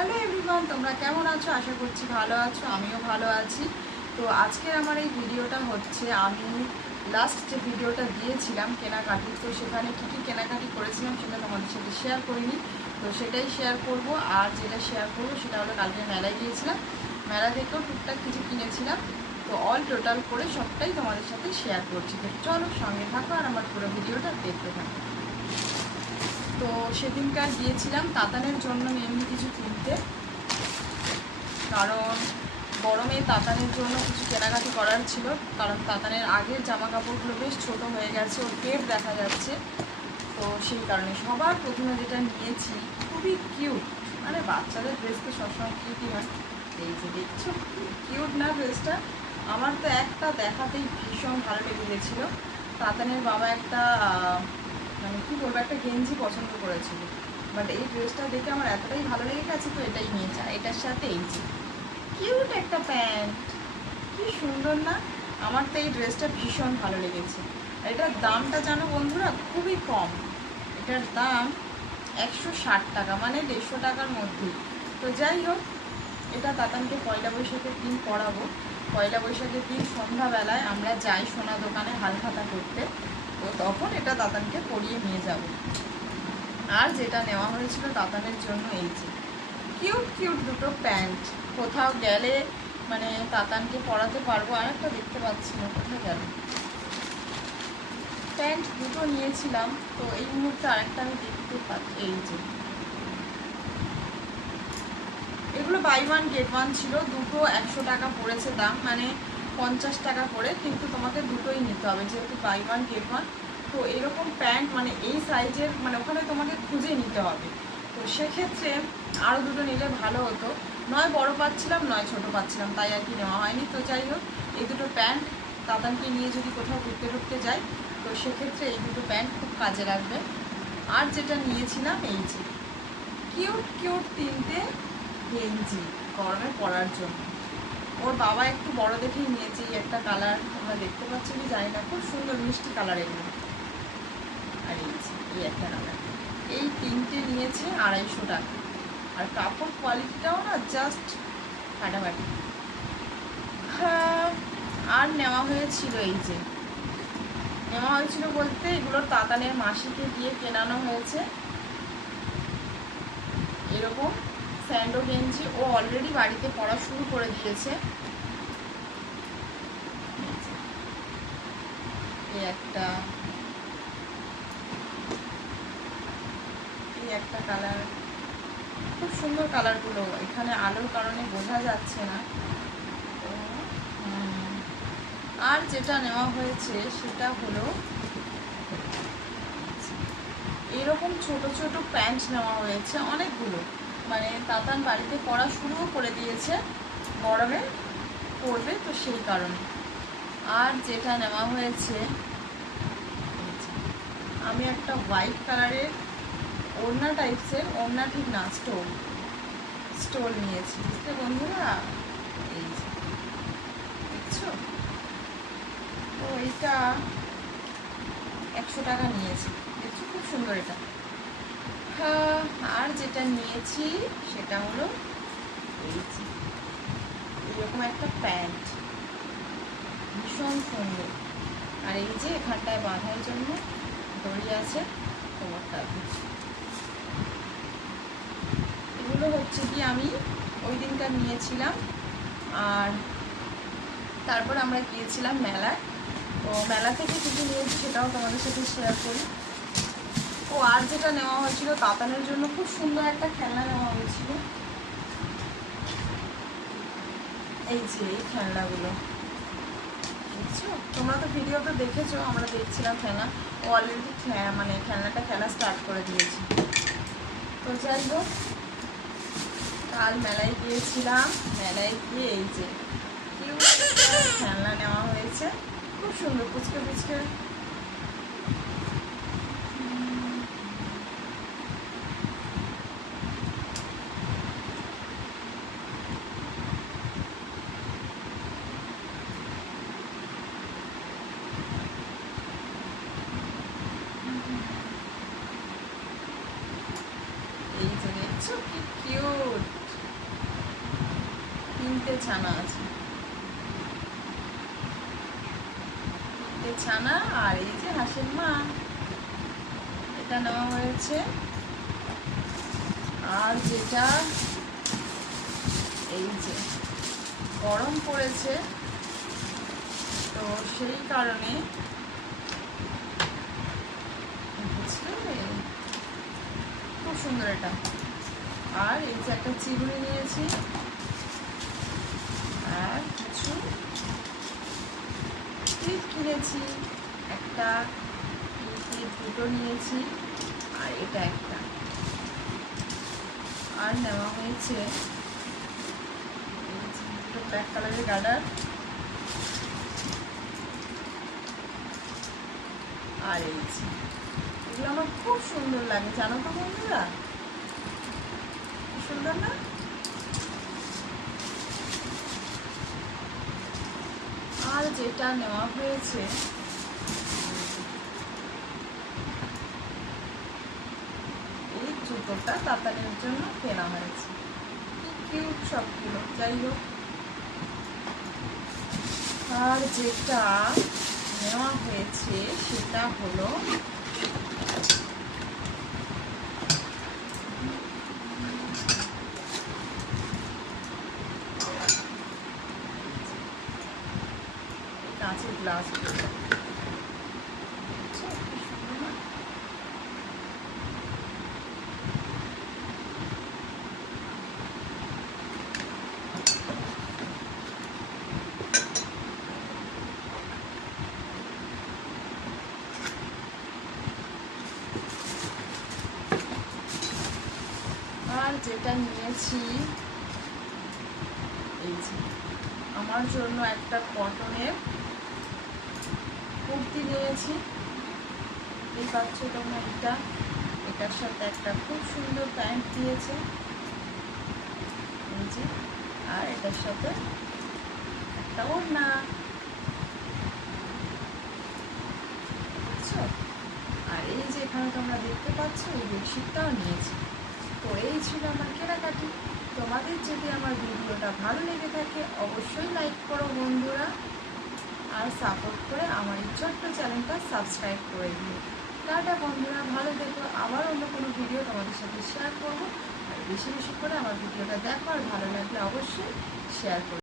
Hello everyone, তোমরা কেমন আছো? আশা করছি ভালো আছো, আমিও ভালো আছি। তো আজকের আমার এই ভিডিওটা হচ্ছে, আমি লাস্ট যে ভিডিওটা দিয়েছিলাম কেনাকাটি, তো সেখানে কী কী কেনাকাটি করেছিলাম সেটা তোমাদের সাথে শেয়ার করিনি, তো সেটাই শেয়ার করব। আর যেটা শেয়ার করবো সেটা হলো, কালকে মেলায় গিয়েছিলাম, মেলা থেকেও টুকটাক কিছু কিনেছিলাম, তো অল টোটাল করে সবটাই তোমাদের সাথে শেয়ার করছি। তো চলো সঙ্গে থাকো আর আমার পুরো ভিডিওটা দেখতে থাকো। তো সেদিনকার গিয়েছিলাম তাতানের জন্য মেনলি কিছু কিনতে, কারণ গরমে তাতানের জন্য কিছু কেনাকাটি করার ছিল। কারণ তাতানের আগের জামা কাপড়গুলো বেশ ছোটো হয়ে গেছে, ওর পেট দেখা যাচ্ছে। তো সেই কারণে সবার প্রথমে যেটা নিয়েছি, খুবই কিউট, মানে বাচ্চাদের ড্রেস তো সবসময় কিউটই হয়। এই যে দেখছো কিউট না ড্রেসটা, আমার তো একটা দেখাতেই ভীষণ ভালো লেগে গেছিলো। তাতানের বাবা একটা মানে কী বলবো, একটা গেঞ্জি পছন্দ করেছিল, বাট এই ড্রেসটা দেখে আমার এতটাই ভালো লেগে গেছে, তো এটাই নিয়েছে। আর এটার সাথে এই যে কিউট একটা প্যান্ট, কি সুন্দর না? আমার তো এই ড্রেসটা ভীষণ ভালো লেগেছে। এটার দামটা জানো বন্ধুরা, খুবই কম। এটার দাম 160 টাকা, মানে 150 টাকার মধ্যেই। তো যাই হোক, এটা তাতানকে পয়লা বৈশাখের দিন পরাবো। পয়লা বৈশাখের দিন সন্ধ্যাবেলায় আমরা যাই সোনা দোকানে হালখাতা করতে, তো তখন এটা তাতানকে পরিয়ে নিয়ে যাব। আর যেটা নেওয়া হয়েছিল তাতানের জন্য, এই যে কিউট কিউট দুটো প্যান্ট, কোথাও গেলে মানে তাতানকে পরাতে পারবো। আর একটা দেখতে পাচ্ছি না, কোথায় গেল, প্যান্ট দুটো নিয়েছিলাম, তো এই মুহূর্তে আরেকটা আমি দেখতে পাচ্ছি। এই যে এগুলো বাই ওয়ান গেট ওয়ান ছিল, দুটো 100 টাকা পড়েছে দাম, মানে 50 টাকা করে, কিন্তু তোমাকে দুটোই নিতে হবে যেহেতু বাই ওয়ান গেট ওয়ান। তো এরকম প্যান্ট মানে এই সাইজের, মানে ওখানে তোমাকে খুঁজে নিতে হবে, তো সেক্ষেত্রে আরও দুটো নিলে ভালো হতো। নয় বড় পাচ্ছিলাম, নয় ছোট পাচ্ছিলাম, তাই আর কি নেওয়া হয়নি। তো যাই হোক, এই দুটো প্যান্ট তাতানকে নিয়ে যদি কোথাও ঘুরতে ঢুকতে যাই, তো সেক্ষেত্রে এই দুটো প্যান্ট খুব কাজে লাগবে। আর যেটা নিয়েছিলাম, এই যে কিউট কিউট তিনটে গেঞ্জি গরমে পরার জন্য। ওর বাবা একটু বড় দেখেই নিয়েছে, এই একটা কালার তোমরা দেখতে পাচ্ছ কি জানি না, খুব সুন্দর মিষ্টি কালার এগুলো। আর এই একটা কালার, এই তিনটে নিয়েছে 250 টাকা। আর কাপড় কোয়ালিটিটাও না জাস্ট ফাটাফাটি। হ্যাঁ, আর নেওয়া হয়েছিল, এই যে নেওয়া হয়েছিল বলতে এগুলোর তাতানের মাসিকে দিয়ে কেনানো হয়েছে এরকম স্যান্ডো গেঞ্জি। ও অলরেডি বাড়িতে পড়া শুরু করে দিয়েছে। এই একটা কালার, খুব সুন্দর কালারগুলো, এখানে আলোর কারণে বোঝা যাচ্ছে না। তো আর যেটা নেওয়া হয়েছে সেটা হলো এরকম ছোট ছোট প্যান্ট নেওয়া হয়েছে অনেকগুলো, মানে তাতান বাড়িতে পড়া শুরুও করে দিয়েছে, গরমে পড়বে, তো সেই কারণে। আর যেটা নেওয়া হয়েছে, আমি একটা হোয়াইট কালারের ওড়না টাইপসের, ওড়না ঠিক না, স্টোল নিয়েছি, বুঝতে বন্ধুরা? এই দেখছো, তো এইটা 100 টাকা নিয়েছি, দেখছো খুব সুন্দর এটা। হ্যাঁ, আর যেটা নিয়েছি সেটা হলো এরকম একটা প্যান্ট, ভীষণ সুন্দর। আর এই যে এখানটায় বাঁধার জন্য দড়ি আছে, তোমারটা এগুলো হচ্ছে কি আমি ওই দিনকার নিয়েছিলাম। আর তারপর আমরা গিয়েছিলাম মেলায়, তো মেলা থেকে কিছু নিয়েছি সেটাও তোমাদের সাথে শেয়ার করি। ও আর যেটা নেওয়া হয়েছিল তাতানের জন্য, খুব সুন্দর একটা খেলনা নেওয়া হয়েছিল, এই যে এই খেলনাগুলো দেখছো, তোমরা তো ভিডিওতে দেখেছো, আমরা দেখছিলাম খেলনা, ও অলরেডি মানে খেলনাটা খেলা স্টার্ট করে দিয়েছি। তো যাই হোক, কাল মেলায় গিয়েছিলাম, মেলায় গিয়ে এই যে খেলনা নেওয়া হয়েছে, খুব সুন্দর পুচকে পুচকে। এই যে দেখছো কি কিউট, তিনটে ছানা আছে, তিনটে ছানা। আর এই যে হাঁসের মা, এটা নেওয়া হয়েছে। আর যেটা এই যে গরম পড়েছে, তো সেই কারণে খুব সুন্দর এটা। আর এই যে একটা চিরুনি নিয়েছি, আর কিছু ক্লিপ কিনেছি, একটা ক্লিপ দুটো নিয়েছি, আর এটা একটা। আর নেওয়া হয়েছে দুটো ব্ল্যাক কালারের গার্ডার, আর এই যে এগুলো আমার খুব সুন্দর লাগে, জানো তো বন্ধুরা, সুন্দর না? আর যেটা নেওয়া হয়েছে এই জুতোটা তাতানের জন্য কেনা হয়েছে, কিউট সবগুলো, যাই হোক। আর যেটা নেওয়া হয়েছে সেটা হলো কাঁচের গ্লাস। আর যেটা নিয়েছি এই যে আমার জন্য একটা কটনের কুর্তি নিয়েছি, এই পাচ্ছ তোমরা, এটার সাথে একটা খুব সুন্দর প্যান্ট দিয়েছে এই যে, আর এটার সাথে একটা ওড়না, বুঝছো? আর এই যে এখানে তোমরা দেখতে পাচ্ছ এই বেডশিটটাও নিয়েছি। তো এই ছিল আমার কেনাকাটি। তোমাদের যদি আমার ভিডিওটা ভালো লেগে থাকে অবশ্যই লাইক করো বন্ধুরা, আর সাপোর্ট করে আমার এই ছোট্ট চ্যানেলটা সাবস্ক্রাইব করে দিও। টাটা বন্ধুরা, ভালো দেখো, আবার অন্য কোনো ভিডিও তোমাদের সাথে শেয়ার করবো। আর বেশি বেশি করে আমার ভিডিওটা দেখো, আর ভালো লাগলে অবশ্যই শেয়ার করো।